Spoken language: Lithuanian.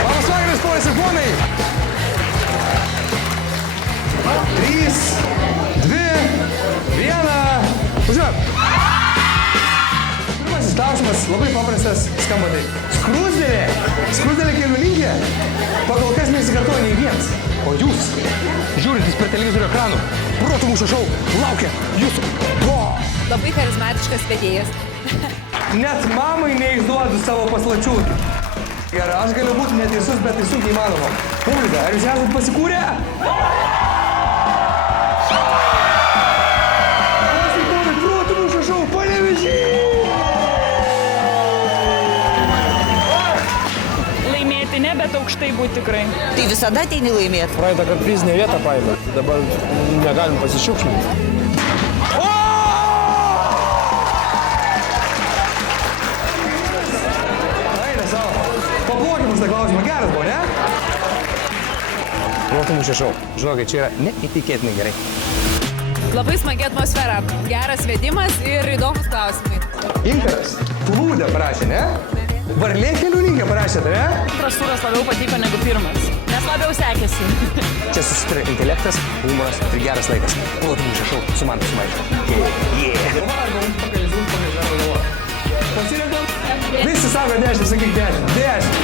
Labas vakaras, ponas ir ponai. 3, 2, 1. Važiuojam. Pirmasis klausimas labai paprastas, skamba taip. Skruzdėlė kelmininkė pagal kas nesikartoja nei vienas. O jūs, žiūrintys per televizorių ekranų, protų mūšio šou laukia jūsų. Labai charizmatiškas vedėjas. Net mamai neišduodu savo paslačių. Gerai, aš galiu būti neteisus, bet tai sunkiai įmanoma. Publika, ar jūs esate pasikūrę? Protų mūšio šou, Panevėžy! Laimėti ne, bet aukštai būti tikrai. Tai visada ateini laimėti. Praeitą, kad prizinę vietą paėmė. Dabar negalim pasišiukšminti. Eina savo. Pablokim už tą klausimą. Geras buvo, ne? Protų mūšio šou. Žinokit, čia yra neįtikėtinai gerai. Labai smagi atmosfera, geras vedimas ir įdomus klausimai. Inkaras plūdę parašė, ne? Varlė keliuninkė parašė, ne? Antras turas labiau patiko negu pirmas, nes labiau sekėsi. Čia susitaria intelektas, humoras ir geras laikas. Protų mūšio šou su man sumaišo. Visi sako 10, sakyk 10. 10.